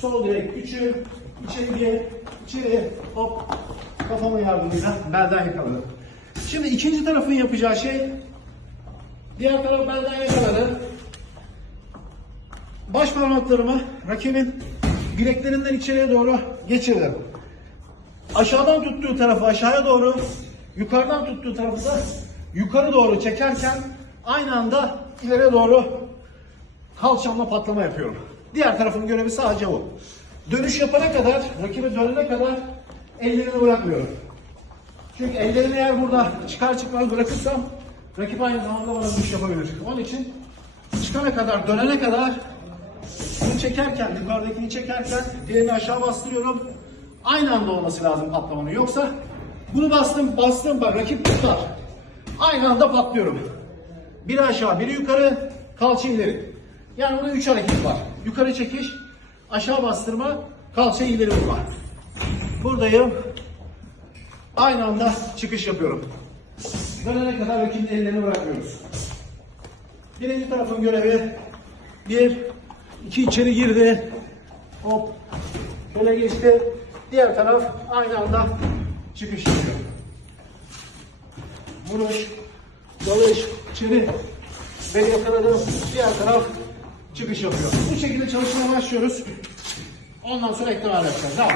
Sol direk küçül. içeri gir. içeri hop. Kafamın yardımıyla belden yakaladım. Şimdi ikinci tarafın yapacağı şey diğer taraf belden yakaladı. Baş parmaklarımı rakibin bileklerinden içeriye doğru geçirdim. Aşağıdan tuttuğu tarafı aşağıya doğru, yukarıdan tuttuğu tarafı da yukarı doğru çekerken aynı anda ileriye doğru kalçamla patlama yapıyorum. Diğer tarafın görevi sadece o. Dönüş yapana kadar, rakibe dönene kadar ellerimi bırakmıyorum. Çünkü ellerimi eğer burada çıkar çıkmaz bırakırsam rakip aynı zamanda bana dönüş yapabilir. Onun için çıkana kadar, dönene kadar bunu çekerken, yukarıdakini çekerken diğerini aşağı bastırıyorum. Aynı anda olması lazım patlamanın. Yoksa bunu bastım, bastım bak rakip tutar. Aynı anda patlıyorum. Biri aşağı, biri yukarı, kalça ileri. Yani burada üç hareket var. Yukarı çekiş, aşağı bastırma, kalça ileri vurma. Buradayım. Aynı anda çıkış yapıyorum. Dönene kadar rakibin ellerini bırakmıyoruz. Birinci tarafın görevi bir, iki içeri girdi. Hop. Şöyle geçti. Diğer taraf aynı anda çıkış yapıyor. Vuruş, dalış, içeri. Beni yakaladım. Diğer taraf çıkış yapıyor. Bu şekilde çalışmaya başlıyoruz. Ondan sonra eklemeler yapacağız. Devam.